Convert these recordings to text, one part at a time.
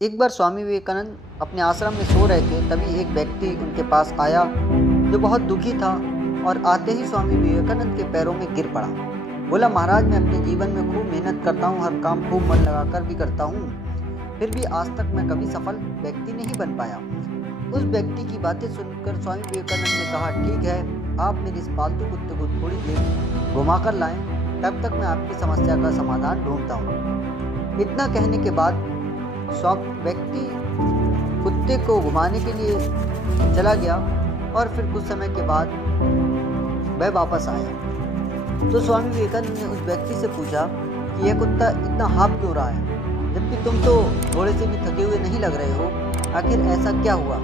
एक बार स्वामी विवेकानंद अपने आश्रम में सो रहे थे। तभी एक व्यक्ति उनके पास आया जो बहुत दुखी था और आते ही स्वामी विवेकानंद के पैरों में गिर पड़ा। बोला, महाराज, मैं अपने जीवन में खूब मेहनत करता हूँ, हर काम खूब मन लगाकर भी करता हूँ, फिर भी आज तक मैं कभी सफल व्यक्ति नहीं बन पाया। उस व्यक्ति की बातें सुनकर स्वामी विवेकानंद ने कहा, ठीक है, आप मेरे इस पालतू कुत्ते को थोड़ी देर घुमाकर लाएं, तब तक मैं आपकी समस्या का समाधान ढूंढता हूँ। इतना कहने के बाद व्यक्ति कुत्ते को घुमाने के लिए चला गया और फिर कुछ समय के बाद वह वापस आया। तो स्वामी विवेकानंद ने उस व्यक्ति से पूछा कि यह कुत्ता इतना हाँफ क्यों रहा है, जबकि तुम तो थोड़े से भी थके हुए नहीं लग रहे हो, आखिर ऐसा क्या हुआ?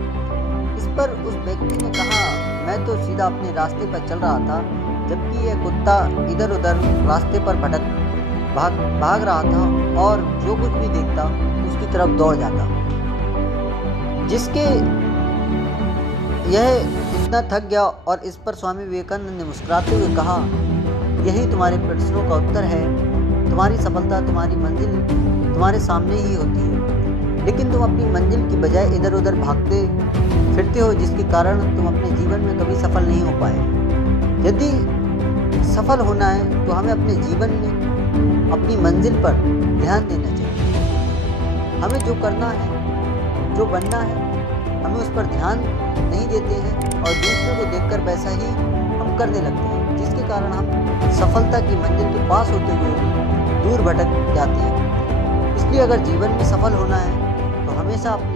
इस पर उस व्यक्ति ने कहा, मैं तो सीधा अपने रास्ते पर चल रहा था, जबकि यह कुत्ता इधर उधर रास्ते पर भाग रहा था और जो कुछ भी देखता उसकी तरफ दौड़ जाता, जिसके यह इतना थक गया। और इस पर स्वामी विवेकानंद ने मुस्कुराते हुए कहा, यही तुम्हारे प्रश्नों का उत्तर है। तुम्हारी सफलता, तुम्हारी मंजिल तुम्हारे सामने ही होती है, लेकिन तुम अपनी मंजिल की बजाय इधर उधर भागते फिरते हो, जिसके कारण तुम अपने जीवन में कभी सफल नहीं हो पाए। यदि सफल होना है तो हमें अपने जीवन में अपनी मंजिल पर ध्यान देना चाहिए। हमें जो करना है, जो बनना है, हमें उस पर ध्यान नहीं देते हैं और दूसरों को देखकर वैसा ही हम करने लगते हैं, जिसके कारण हम सफलता की मंजिल के पास होते हुए दूर भटक जाते हैं। इसलिए अगर जीवन में सफल होना है तो हमेशा अपने